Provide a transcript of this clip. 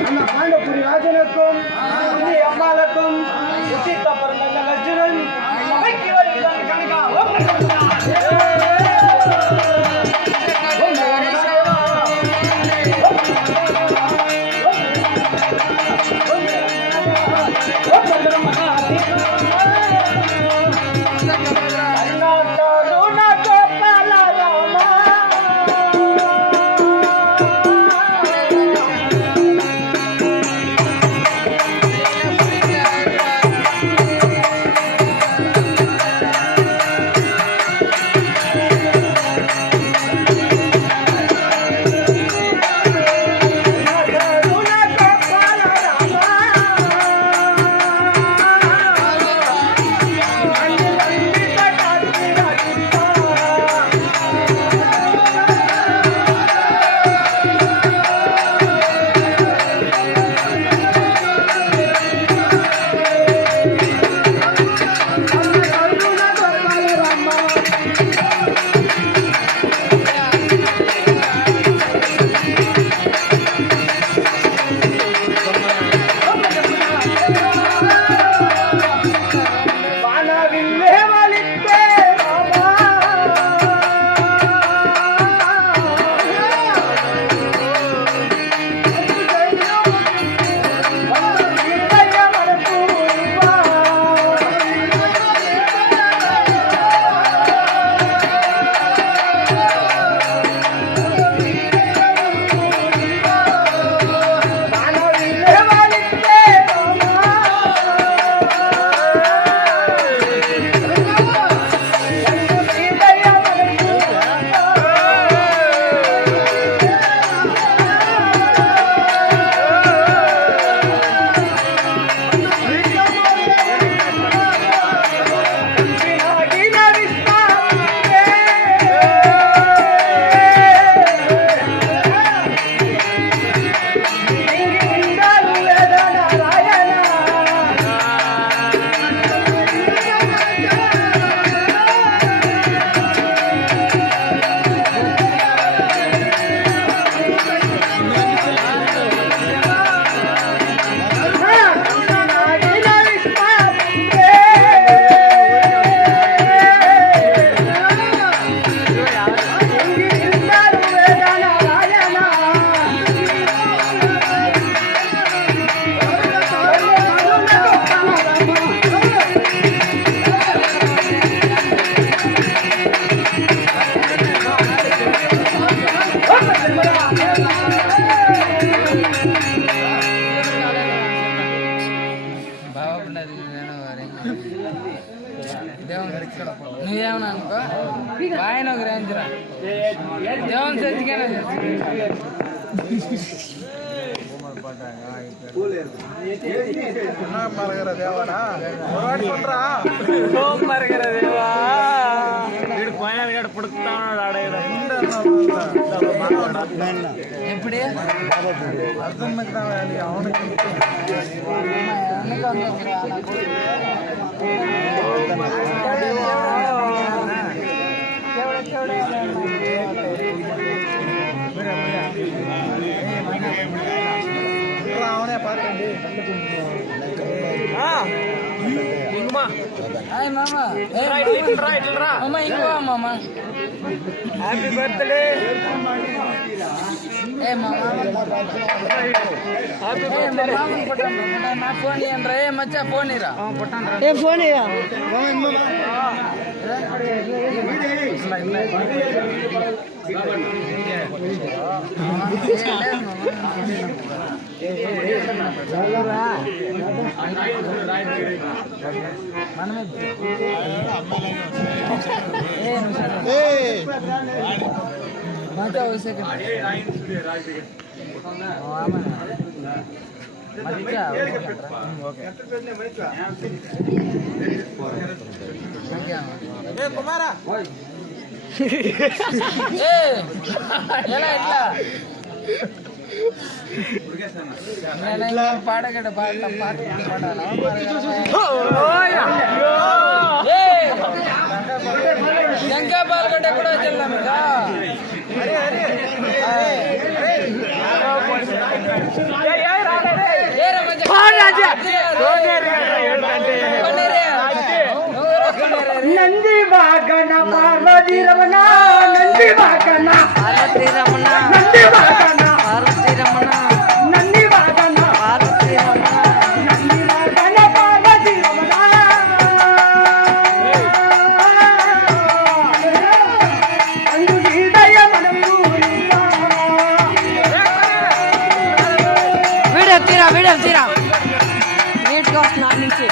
அந்த பாண்டபுரி ராஜனுக்கும் அம்மாளுக்கும் உச்சித்த பிறந்த அர்ஜுனன் சபைக்கு வருகிறான் கணக்கா. నువ్వేమన్నా అనుకో ఆయన ఒక రేంజ్రా దేవుని చర్చికైనా మరగర దేవా వీడు పోయిన పుడుకుతా ఎప్పుడే అర్థం అవును రావనే పాటండి హాయ్ మామా మామా ఇంకో మామా హ్యాపీ బర్త్డే ఏ మామా హ్యాపీ బర్త్డే నా ఫోన్ ఏంట్రా ఏ మచ్చా ఫోన్ ఇరా ఏ ఫోన్ ఇరా కుమారా ఎలా ఎట్లా పాడగడ పాట పాట ఇంకా పాల్గొంటే కూడా వచ్చా మీకు పార్వతీ రమణ నంది వాకన్న పార్వతీ రమణ నంది వాకన్న పార్వతీ రమణ నంది వాకన్న పార్వతీ రమణ నంది వాకన్న పార్వతీ రమణ అందు సీతయ్య మనము వీడియో తీరా నీట్గా వస్తున్నా నుంచి